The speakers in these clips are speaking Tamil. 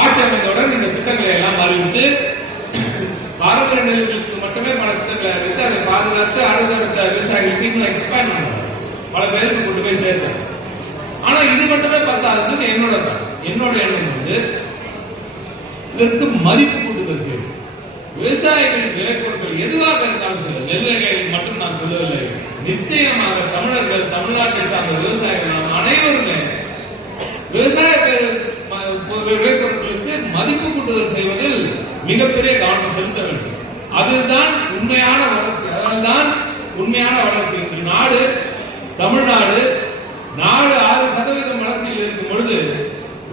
ஆட்சி அமைந்தவுடன் இந்த திட்டங்களை எல்லாம் அறிவித்து பாரம்பரிய நெல்லுகளுக்கு மட்டுமே பல திட்டங்களை அறிவித்து அதை பாதுகாத்து அடுத்தடுத்த விவசாயிகளுக்கு இன்னும் எக்ஸ்பேண்ட் பண்ணுவாங்க, பல பேருக்கு கொண்டு போய் சேர்த்தாங்க. ஆனா இது மட்டுமே பத்தாதுன்னு என்னோட எண்ணம் வந்து இதற்கு மதிப்பு கூட்டுதல் செய்யும். விவசாயிகளின் விளைபொருட்கள் எதுவாக இருந்தாலும் சரி, நெல் வகைகள் மட்டும் நான் சொல்லவில்லை, நிச்சயமாக தமிழர்கள், தமிழ்நாட்டை சார்ந்த விவசாயிகள் நாம் அனைவருமே விவசாய விளைபொருட்களுக்கு மதிப்பு கூட்டுதல் செய்வதில் மிகப்பெரிய கவனம் செலுத்த வேண்டும். அதுதான் உண்மையான வளர்ச்சி. அதனால்தான் உண்மையான வளர்ச்சி. நாடு தமிழ்நாடு 6% வளர்ச்சியில் இருக்கும் பொழுது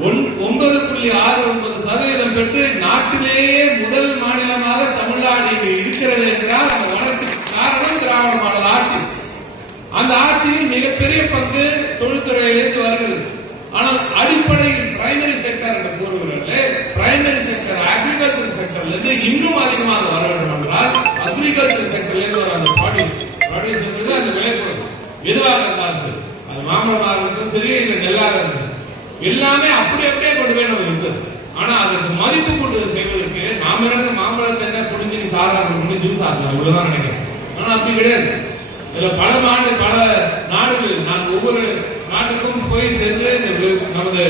9.69% பெற்று நாட்டிலேயே முதல் மாநிலமாக தமிழ்நாடு இருக்கிறது என்றால் அந்த வளர்ச்சிக்கு காரணம் திராவிட மாடல் ஆட்சி. அந்த ஆட்சியில் மிகப்பெரிய பங்கு தொழில்துறையிலிருந்து வருகிறது. ஆனால் அடிப்படையில் பிரைமரி செக்டர் என்று கூறுகிறார்களே, பிரைமரி செக்டர் அக்ரிகல்ச்சர் செக்டர்ல இருந்து இன்னும் அதிகமாக வர வேண்டும் என்றால் அக்ரிகல்ச்சர் செக்டர்ல இருந்து வர அந்த ப்ராடியூஸ் என்பது அந்த விளைபொருள் எதுவாக இருந்தாலும் அது மாம்பழமாக இருந்தாலும் சரி, இல்லை நெல்லாக இருந்தது, எல்லாமே அப்படியே கொண்டு போய் நம்ம இருக்குது. ஆனா அதற்கு மதிப்பு கூட்டுதல் செய்வதற்கு நாம என்ன மாம்பழத்தை என்ன புடிஞ்சு சாப்பிடணும், ஜூஸ் ஆகலாம், இவ்வளவுதான் நினைக்கிறேன். ஆனா அப்படி கிடையாது. இதுல பல நாடுகள் நான் ஒவ்வொரு நாட்டுக்கும் போய் சென்று நமது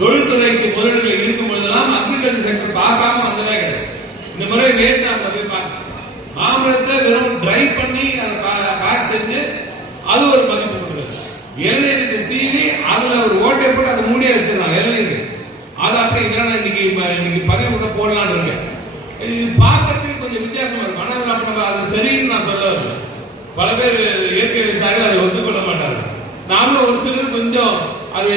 தொழில்துறைக்கு முதலீடுகள் இருக்கும் பொழுதெல்லாம் அக்ரிகல்ச்சர் செக்டர் பார்க்காம வந்ததே கிடையாது. இந்த முறை வியட்நாம்ல போய் பார்க்க மாம்பழத்தை வெறும் ட்ரை பண்ணி அதை பேக் செஞ்சு அது ஒரு மதிப்பு கொடுக்குறது. இளநீருக்கு சீவி அதுல ஒரு ஓட்டை போட்டு அதை மூடியா வச்சிருந்தாங்க இளநீர். அது அப்படி இல்லைன்னா இன்னைக்கு பதிவு போடலான்னு இருக்கேன். இது பார்க்கறதுக்கு கொஞ்சம் வித்தியாசமா இருக்கும். ஆனா அப்ப அது சரின்னு நான் சொல்ல வரல. பல பேர் இயற்கை விவசாயிகள் அதை ஒத்துக்கொள்ள மாட்டார்கள். நாமளும் ஒரு சிலது கொஞ்சம் அது